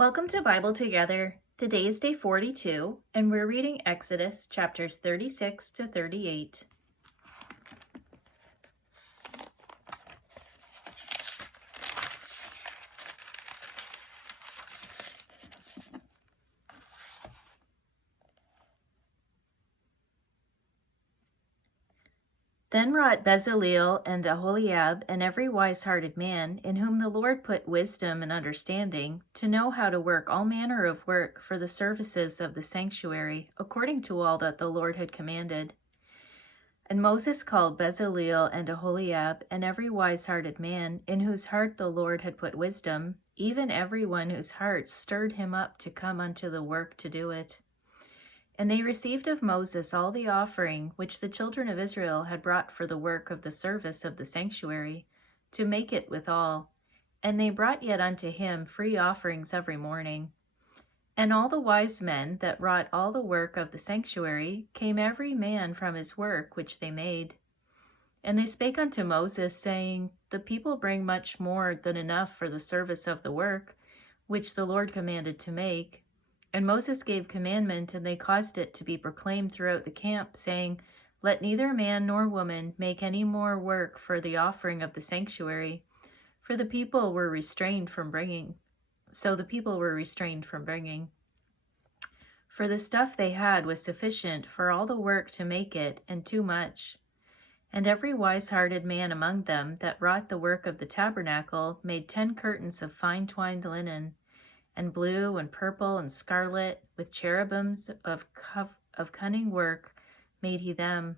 Welcome to Bible Together. Today is day 42, and we're reading Exodus chapters 36 to 38. Then wrought Bezaleel and Aholiab and every wise-hearted man, in whom the Lord put wisdom and understanding, to know how to work all manner of work for the services of the sanctuary, according to all that the Lord had commanded. And Moses called Bezaleel and Aholiab and every wise-hearted man, in whose heart the Lord had put wisdom, even every one whose heart stirred him up to come unto the work to do it. And they received of Moses all the offering which the children of Israel had brought for the work of the service of the sanctuary, to make it withal. And they brought yet unto him free offerings every morning. And all the wise men that wrought all the work of the sanctuary came every man from his work which they made. And they spake unto Moses, saying, The people bring much more than enough for the service of the work, which the Lord commanded to make. And Moses gave commandment, and they caused it to be proclaimed throughout the camp, saying, Let neither man nor woman make any more work for the offering of the sanctuary, for the people were restrained from bringing. So the people were restrained from bringing. For the stuff they had was sufficient for all the work to make it, and too much. And every wise-hearted man among them that wrought the work of the tabernacle made 10 curtains of fine twined linen, and blue and purple and scarlet, with cherubims of cunning work made he them.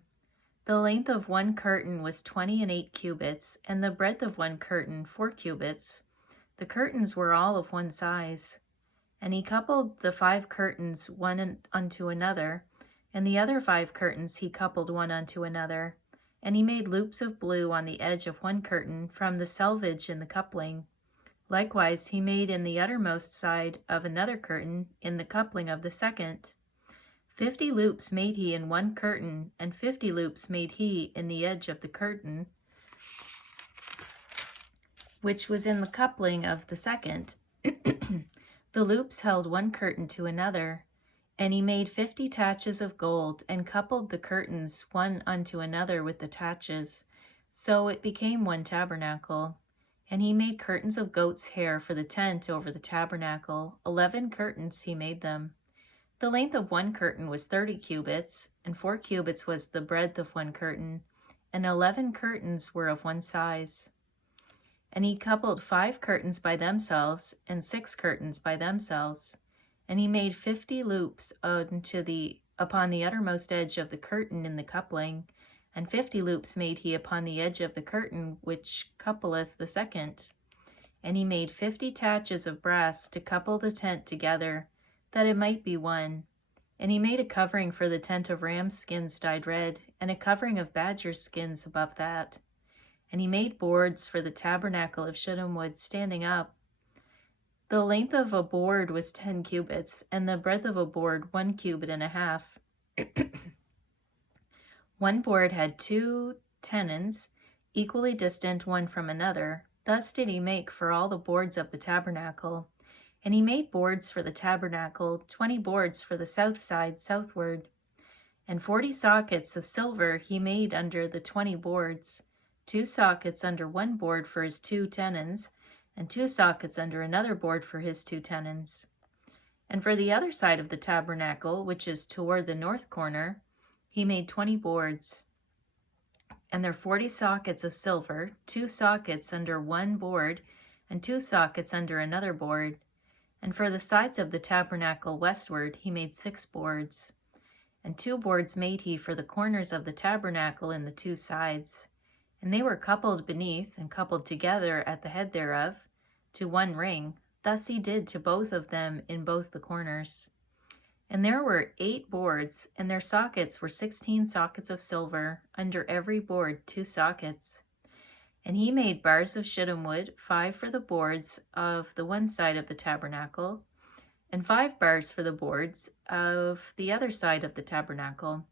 The length of one curtain was 28 cubits, and the breadth of one curtain 4 cubits. The curtains were all of one size. And he coupled the 5 curtains one unto another, and the other 5 curtains he coupled one unto another. And he made loops of blue on the edge of one curtain from the selvage in the coupling. Likewise he made in the uttermost side of another curtain in the coupling of the second. 50 loops made he in one curtain, and 50 loops made he in the edge of the curtain, which was in the coupling of the second. The loops held one curtain to another. And he made 50 taches of gold, and coupled the curtains one unto another with the taches. So it became one tabernacle. And he made curtains of goat's hair for the tent over the tabernacle. 11 curtains he made them. The length of one curtain was 30 cubits, and 4 cubits was the breadth of one curtain, and 11 curtains were of one size. And he coupled 5 curtains by themselves, and 6 curtains by themselves. And he made 50 loops upon the uttermost edge of the curtain in the coupling, and 50 loops made he upon the edge of the curtain which coupleth the second. And he made 50 taches of brass to couple the tent together, that it might be one. And he made a covering for the tent of ram's skins dyed red, and a covering of badger skins above that. And he made boards for the tabernacle of shittim wood standing up. The length of a board was 10 cubits, and the breadth of a board 1 cubit and a half. One board had 2 tenons, equally distant one from another. Thus did he make for all the boards of the tabernacle. And he made boards for the tabernacle, 20 boards for the south side southward. And 40 sockets of silver he made under the 20 boards, 2 sockets under one board for his 2 tenons, and 2 sockets under another board for his 2 tenons. And for the other side of the tabernacle, which is toward the north corner, he made 20 boards. And there are 40 sockets of silver, 2 sockets under one board, and 2 sockets under another board. And for the sides of the tabernacle westward, he made 6 boards. And 2 boards made he for the corners of the tabernacle in the 2 sides. And they were coupled beneath, and coupled together at the head thereof, to one ring. Thus he did to both of them in both the corners. And there were 8 boards, and their sockets were 16 sockets of silver, under every board 2 sockets. And he made bars of shittim wood, 5 for the boards of the one side of the tabernacle, and 5 bars for the boards of the other side of the tabernacle,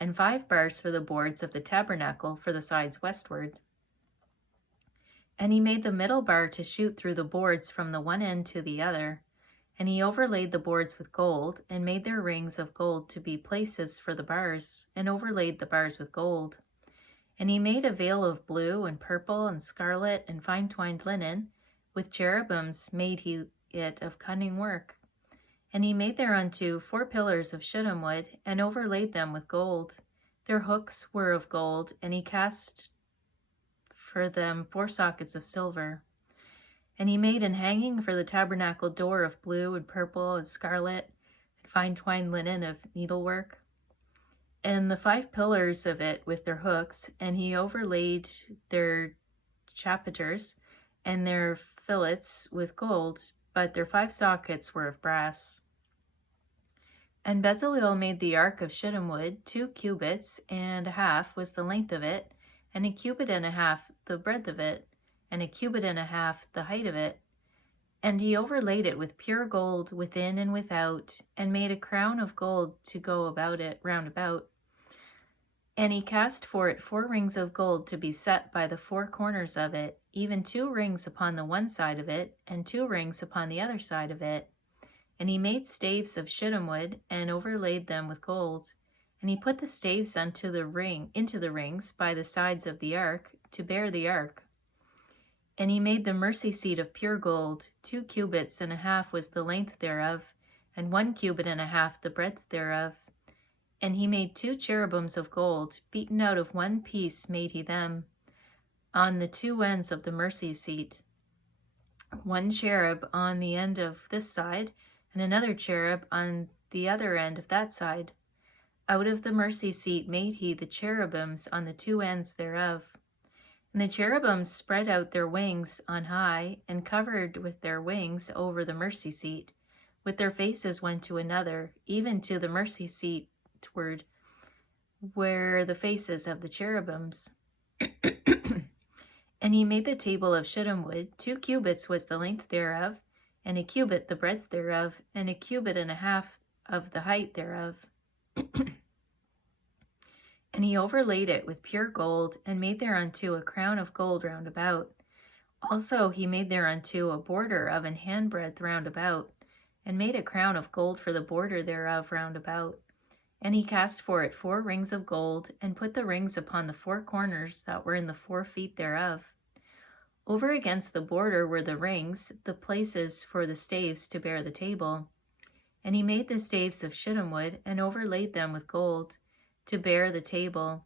and 5 bars for the boards of the tabernacle for the sides westward. And he made the middle bar to shoot through the boards from the one end to the other, And he overlaid the boards with gold, and made their rings of gold to be places for the bars, and overlaid the bars with gold. And he made a veil of blue and purple and scarlet and fine twined linen. With cherubims made he it of cunning work. And he made thereunto 4 pillars of shittim wood, and overlaid them with gold. Their hooks were of gold, and he cast for them 4 sockets of silver. And he made an hanging for the tabernacle door of blue and purple and scarlet and fine twined linen of needlework. And the 5 pillars of it with their hooks, and he overlaid their chapiters and their fillets with gold, but their 5 sockets were of brass. And Bezaleel made the ark of shittim wood. 2 cubits and a half was the length of it, and a cubit and a half the breadth of it, and a cubit and a half the height of it. And he overlaid it with pure gold within and without, and made a crown of gold to go about it round about. And he cast for it 4 rings of gold to be set by the 4 corners of it, even 2 rings upon the one side of it, and 2 rings upon the other side of it. And he made staves of shittim wood, and overlaid them with gold. And he put the staves into the rings by the sides of the ark, to bear the ark. And he made the mercy seat of pure gold. 2 cubits and a half was the length thereof, and 1 cubit and a half the breadth thereof. And he made 2 cherubims of gold, beaten out of 1 piece made he them, on the 2 ends of the mercy seat. 1 cherub on the end of this side, and another cherub on the other end of that side. Out of the mercy seat made he the cherubims on the 2 ends thereof. And the cherubims spread out their wings on high, and covered with their wings over the mercy seat, with their faces one to another, even to the mercy seat toward where the faces of the cherubims. And he made the table of shittim wood. 2 cubits was the length thereof, and a cubit the breadth thereof, and a cubit and a half of the height thereof. And he overlaid it with pure gold, and made thereunto a crown of gold round about. Also he made thereunto a border of an handbreadth round about, and made a crown of gold for the border thereof round about. And he cast for it 4 rings of gold, and put the rings upon the 4 corners that were in the 4 feet thereof. Over against the border were the rings, the places for the staves to bear the table. And he made the staves of shittim wood, and overlaid them with gold, to bear the table.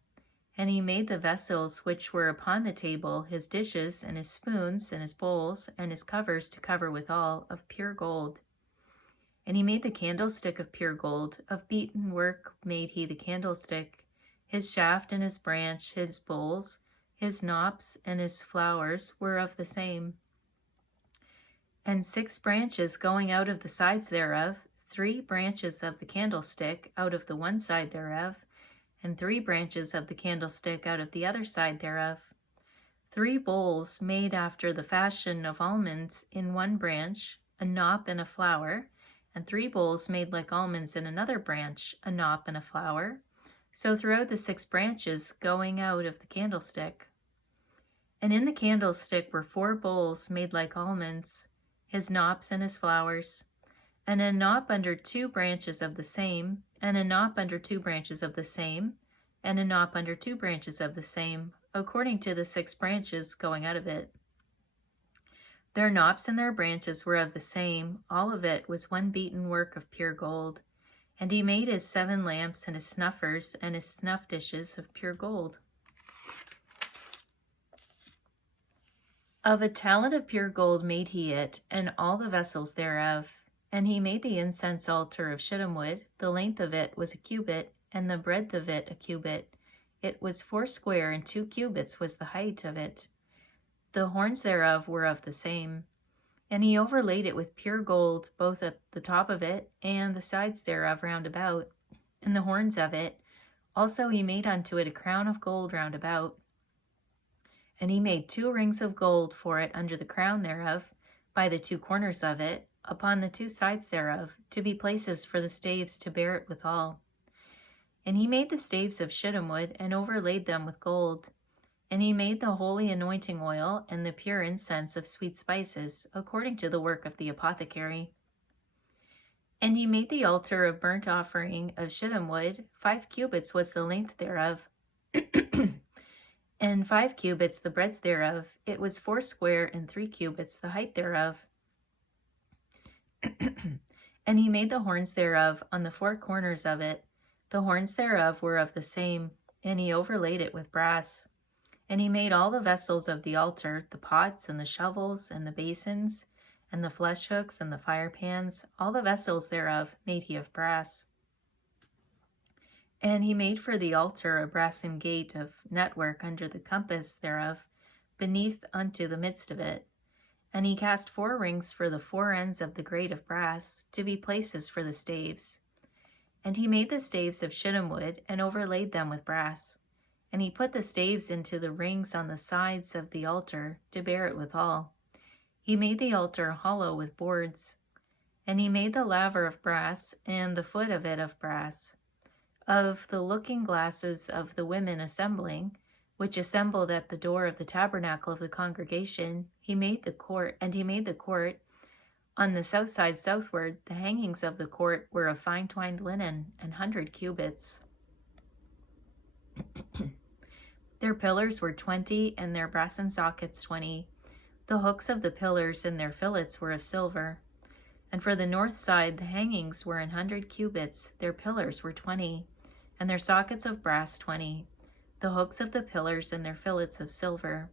And he made the vessels which were upon the table, his dishes, and his spoons, and his bowls, and his covers to cover withal, of pure gold. And he made the candlestick of pure gold. Of beaten work made he the candlestick. His shaft and his branch, his bowls, his knops, and his flowers were of the same. And 6 branches going out of the sides thereof, 3 branches of the candlestick out of the one side thereof, and 3 branches of the candlestick out of the other side thereof. 3 bowls made after the fashion of almonds in one branch, a knop and a flower, and 3 bowls made like almonds in another branch, a knop and a flower. So throughout the 6 branches going out of the candlestick. And in the candlestick were 4 bowls made like almonds, his knops and his flowers, and a knop under 2 branches of the same, and a knop under 2 branches of the same, and a knop under 2 branches of the same, according to the 6 branches going out of it. Their knops and their branches were of the same, all of it was one beaten work of pure gold. And he made his 7 lamps and his snuffers and his snuff dishes of pure gold. Of a talent of pure gold made he it, and all the vessels thereof. And he made the incense altar of shittim wood. The length of it was a cubit, and the breadth of it a cubit. It was 4 square, and 2 cubits was the height of it. The horns thereof were of the same. And he overlaid it with pure gold, both at the top of it, and the sides thereof round about, and the horns of it. Also he made unto it a crown of gold round about. And he made 2 rings of gold for it under the crown thereof, by the 2 corners of it, upon the 2 sides thereof, to be places for the staves to bear it withal. And he made the staves of shittim wood, and overlaid them with gold. And he made the holy anointing oil, and the pure incense of sweet spices, according to the work of the apothecary. And he made the altar of burnt offering of shittim wood. 5 cubits was the length thereof, and 5 cubits the breadth thereof. It was 4 square, and 3 cubits the height thereof. And he made the horns thereof on the 4 corners of it. The horns thereof were of the same, and he overlaid it with brass. And he made all the vessels of the altar, the pots and the shovels and the basins, and the flesh hooks and the fire pans. All the vessels thereof made he of brass. And he made for the altar a brassen gate of network under the compass thereof, beneath unto the midst of it. And he cast 4 rings for the 4 ends of the grate of brass, to be places for the staves. And he made the staves of shittim wood, and overlaid them with brass. And he put the staves into the rings on the sides of the altar, to bear it withal. He made the altar hollow with boards. And he made the laver of brass, and the foot of it of brass. Of the looking glasses of the women assembling, which assembled at the door of the tabernacle of the congregation, he made the court. And he made the court on the south side southward. The hangings of the court were of fine twined linen, 100 cubits. Their pillars were 20, and their brassen sockets 20. The hooks of the pillars and their fillets were of silver. And for the north side the hangings were 100 cubits. Their pillars were 20, and their sockets of brass 20. The hooks of the pillars and their fillets of silver.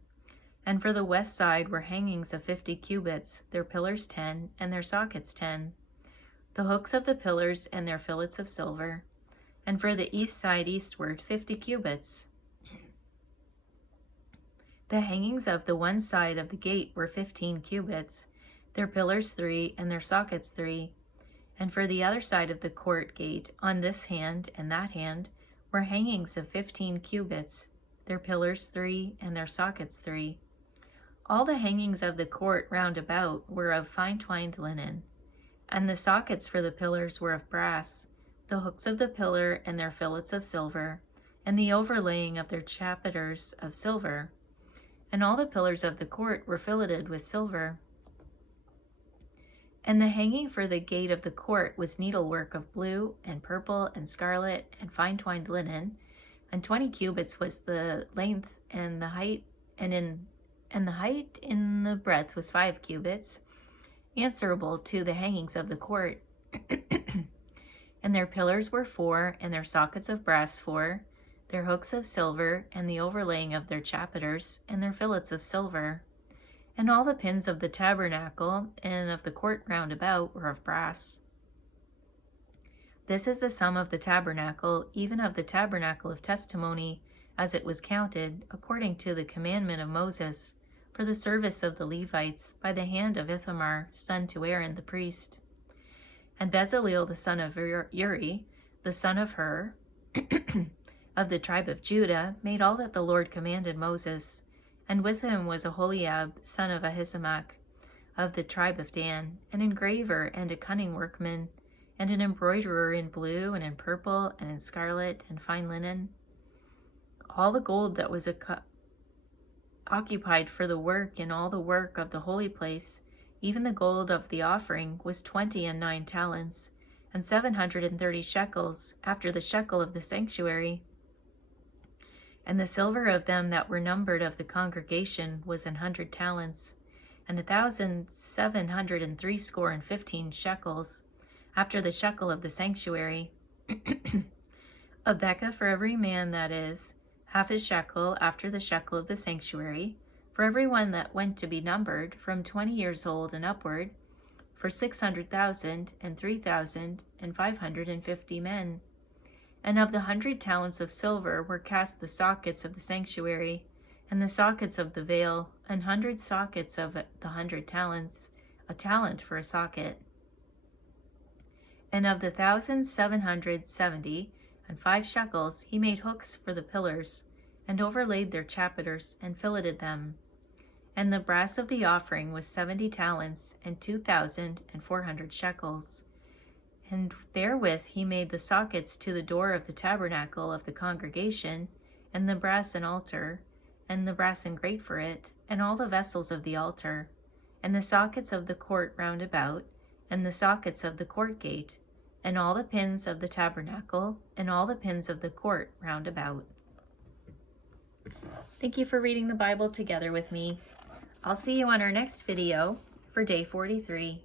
And for the west side were hangings of 50 cubits, their pillars 10, and their sockets 10. The hooks of the pillars and their fillets of silver. And for the east side eastward 50 cubits. The hangings of the one side of the gate were 15 cubits, their pillars 3, and their sockets 3. And for the other side of the court gate, on this hand and that hand, were hangings of 15 cubits, their pillars 3, and their sockets 3. All the hangings of the court round about were of fine twined linen, and the sockets for the pillars were of brass, the hooks of the pillar and their fillets of silver, and the overlaying of their chapiters of silver. And all the pillars of the court were filleted with silver. And the hanging for the gate of the court was needlework of blue and purple and scarlet and fine twined linen, and 20 cubits was the length, and the height, and the height in the breadth was 5 cubits, answerable to the hangings of the court. And their pillars were 4, and their sockets of brass 4, their hooks of silver, and the overlaying of their chapiters, and their fillets of silver. And all the pins of the tabernacle and of the court round about were of brass. This is the sum of the tabernacle, even of the tabernacle of testimony, as it was counted, according to the commandment of Moses, for the service of the Levites, by the hand of Ithamar, son to Aaron the priest. And Bezaleel the son of Uri, the son of Hur, of the tribe of Judah, made all that the Lord commanded Moses. And with him was Aholiab, son of Ahisamach, of the tribe of Dan, an engraver and a cunning workman, and an embroiderer in blue and in purple and in scarlet and fine linen. All the gold that was occupied for the work in all the work of the holy place, even the gold of the offering, was 29 talents, and 730 shekels, after the shekel of the sanctuary. And the silver of them that were numbered of the congregation was 100 talents, and 1,760 shekels, after the shekel of the sanctuary. A bekah for every man, that is, half a shekel after the shekel of the sanctuary, for every one that went to be numbered, from 20 years old and upward, for 600,000 and 3,550 men. And of the 100 talents of silver were cast the sockets of the sanctuary, and the sockets of the veil, 100 sockets of the 100 talents, a talent for a socket. And of the 1,770 and 5 shekels he made hooks for the pillars, and overlaid their chapiters, and filleted them. And the brass of the offering was 70 talents, and 2,400 shekels. And therewith he made the sockets to the door of the tabernacle of the congregation, and the brassen altar, and the brassen grate for it, and all the vessels of the altar, and the sockets of the court round about, and the sockets of the court gate, and all the pins of the tabernacle, and all the pins of the court round about. Thank you for reading the Bible together with me. I'll see you on our next video for day 43.